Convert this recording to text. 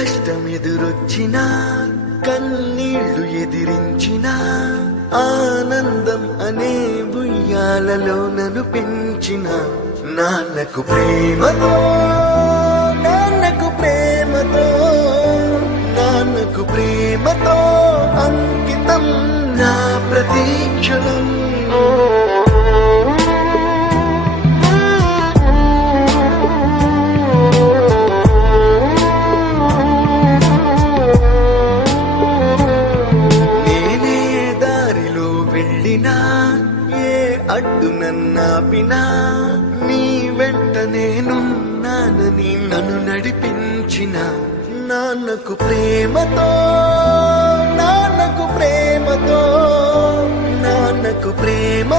కష్టం ఎదురొచ్చినా కన్నీళ్లు ఎదిరించినా ఆనందం అనే ఉయ్యాలలో నన్ను పెంచిన నాన్నకు ప్రేమతో నాన్నకు ప్రేమతో నాన్నకు ప్రేమతో అంకితం నా ప్రతీక్షణం. ఏ అడ్డు నన్నాపినా నీ వెంట నేనున్నానని నన్ను నడిపించిన నాన్నకు ప్రేమతో నాన్నకు ప్రేమతో నాన్నకు ప్రేమ